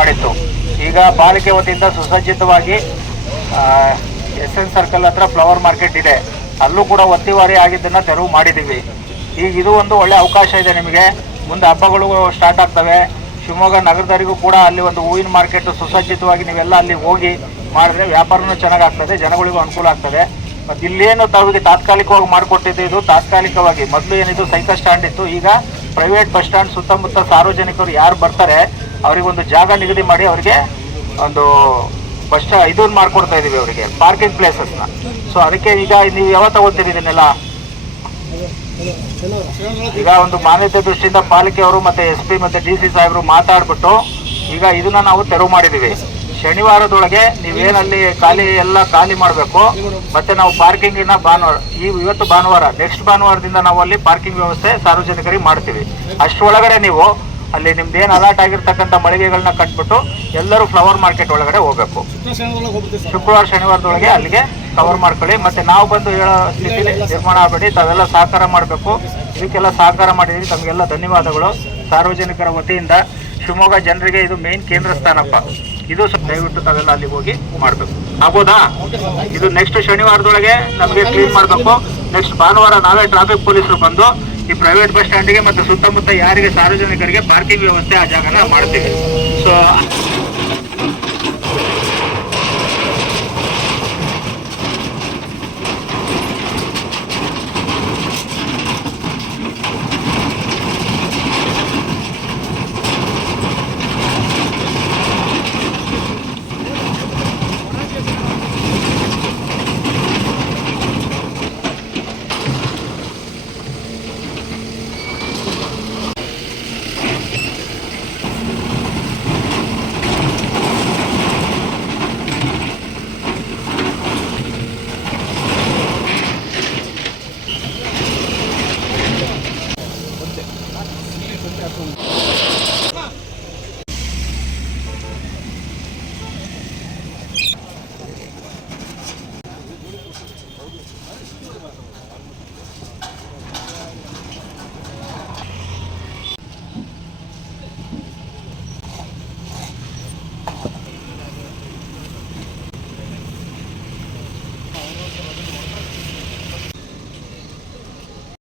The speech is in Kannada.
ಮಾಡಿತ್ತು. ಈಗ ಪಾಲಿಕೆ ವತಿಯಿಂದ ಸುಸಜ್ಜಿತವಾಗಿ SN ಸರ್ಕಲ್ ಹತ್ರ ಫ್ಲವರ್ ಮಾರ್ಕೆಟ್ ಇದೆ, ಅಲ್ಲೂ ಕೂಡ ಒತ್ತಿವಾರಿ ಆಗಿದ್ದನ್ನು ತೆರವು ಮಾಡಿದ್ದೀವಿ. ಈಗ ಇದು ಒಂದು ಒಳ್ಳೆ ಅವಕಾಶ ಇದೆ ನಿಮಗೆ. ಮುಂದೆ ಹಬ್ಬಗಳು ಸ್ಟಾರ್ಟ್ ಆಗ್ತವೆ. ಶಿವಮೊಗ್ಗ ನಗರದವರಿಗೂ ಕೂಡ ಅಲ್ಲಿ ಒಂದು ಹೂವಿನ ಮಾರ್ಕೆಟ್ ಸುಸಜ್ಜಿತವಾಗಿ ನೀವೆಲ್ಲ ಅಲ್ಲಿ ಹೋಗಿ ಮಾಡಿದ್ರೆ ವ್ಯಾಪಾರನೂ ಚೆನ್ನಾಗಾಗ್ತದೆ, ಜನಗಳಿಗೂ ಅನುಕೂಲ ಆಗ್ತದೆ. ಮತ್ತು ಇಲ್ಲೇನು ತಾವಿಗೆ ತಾತ್ಕಾಲಿಕವಾಗಿ ಮಾಡಿಕೊಟ್ಟಿದ್ದು, ಇದು ತಾತ್ಕಾಲಿಕವಾಗಿ. ಮೊದಲು ಏನಿದು ಸೈಕಲ್ ಸ್ಟ್ಯಾಂಡ್ ಇತ್ತು, ಈಗ ಪ್ರೈವೇಟ್ ಬಸ್ ಸ್ಟ್ಯಾಂಡ್ ಸುತ್ತಮುತ್ತ ಸಾರ್ವಜನಿಕರು ಯಾರು ಬರ್ತಾರೆ ಅವರಿಗೊಂದು ಜಾಗ ನಿಗದಿ ಮಾಡಿ ಅವರಿಗೆ ಒಂದು ಇದನ್ನು ಮಾಡ್ಕೊಡ್ತಾ ಇದೀವಿ, ಅವರಿಗೆ ಪಾರ್ಕಿಂಗ್ ಪ್ಲೇಸಸ್ನ. ಸೊ ಅದಕ್ಕೆ ಈಗ ನೀವು ಯಾವಾಗ ತಗೋತೀರಿ ಇದನ್ನೆಲ್ಲ? ಈಗ ಒಂದು ಮಾನ್ಯತೆ ದೃಷ್ಟಿಯಿಂದ ಪಾಲಿಕೆಯವರು ಮತ್ತೆ SP ಮತ್ತೆ DC ಸಾಹೇಬರು ಮಾತಾಡ್ಬಿಟ್ಟು ಈಗ ಇದನ್ನ ನಾವು ತೆರವು ಮಾಡಿದೀವಿ. ಶನಿವಾರದೊಳಗೆ ನೀವೇನಲ್ಲಿ ಖಾಲಿ ಮಾಡಬೇಕು. ಮತ್ತೆ ನಾವು ಪಾರ್ಕಿಂಗಿನ ಭಾನುವಾರ, ಇವತ್ತು ಭಾನುವಾರ, ನೆಕ್ಸ್ಟ್ ಭಾನುವಾರದಿಂದ ನಾವು ಅಲ್ಲಿ ಪಾರ್ಕಿಂಗ್ ವ್ಯವಸ್ಥೆ ಸಾರ್ವಜನಿಕರಿಗೆ ಮಾಡ್ತೀವಿ. ಅಷ್ಟರೊಳಗಡೆ ನೀವು ಅಲ್ಲಿ ನಿಮ್ದೇನು ಅಲರ್ಟ್ ಆಗಿರ್ತಕ್ಕಂಥ ಮಳಿಗೆಗಳನ್ನ ಕಟ್ಬಿಟ್ಟು ಎಲ್ಲರೂ ಫ್ಲವರ್ ಮಾರ್ಕೆಟ್ ಒಳಗಡೆ ಹೋಗ್ಬೇಕು. ಶುಕ್ರವಾರ ಶನಿವಾರದೊಳಗೆ ಅಲ್ಲಿಗೆ ಕವರ್ ಮಾಡ್ಕೊಳ್ಳಿ. ಮತ್ತೆ ನಾವು ಬಂದು ಹೇಳೋ ಸ್ಥಿತಿಲಿ ನಿರ್ಮಾಣ ಆಗಬೇಡಿ. ತಾವೆಲ್ಲ ಸಹಕಾರ ಮಾಡಬೇಕು. ಇದಕ್ಕೆಲ್ಲ ಸಹಕಾರ ಮಾಡಿದ್ದೀವಿ, ತಮಗೆಲ್ಲ ಧನ್ಯವಾದಗಳು. ಸಾರ್ವಜನಿಕರ ವತಿಯಿಂದ ಶಿವಮೊಗ್ಗ ಜನರಿಗೆ ಇದು ಮೇನ್ ಕೇಂದ್ರ ಸ್ಥಾನಪ್ಪ. ಇದು ದಯವಿಟ್ಟು ತಾವೆಲ್ಲ ಅಲ್ಲಿಗೆ ಹೋಗಿ ಮಾಡಬೇಕು. ಆಗ್ಬೋದಾ? ಇದು ನೆಕ್ಸ್ಟ್ ಶನಿವಾರದೊಳಗೆ ನಮಗೆ ಕ್ಲೀನ್ ಮಾಡಬೇಕು. ನೆಕ್ಸ್ಟ್ ಭಾನುವಾರ ನಾವೇ ಟ್ರಾಫಿಕ್ ಪೊಲೀಸರು ಬಂದು ಈ ಪ್ರೈವೇಟ್ ಬಸ್ ಸ್ಟ್ಯಾಂಡಿಗೆ ಮತ್ತು ಸುತ್ತಮುತ್ತ ಯಾರಿಗೆ ಸಾರ್ವಜನಿಕರಿಗೆ ಪಾರ್ಕಿಂಗ್ ವ್ಯವಸ್ಥೆ ಆ ಜಾಗನ ಮಾಡ್ತೀವಿ. ಸೊ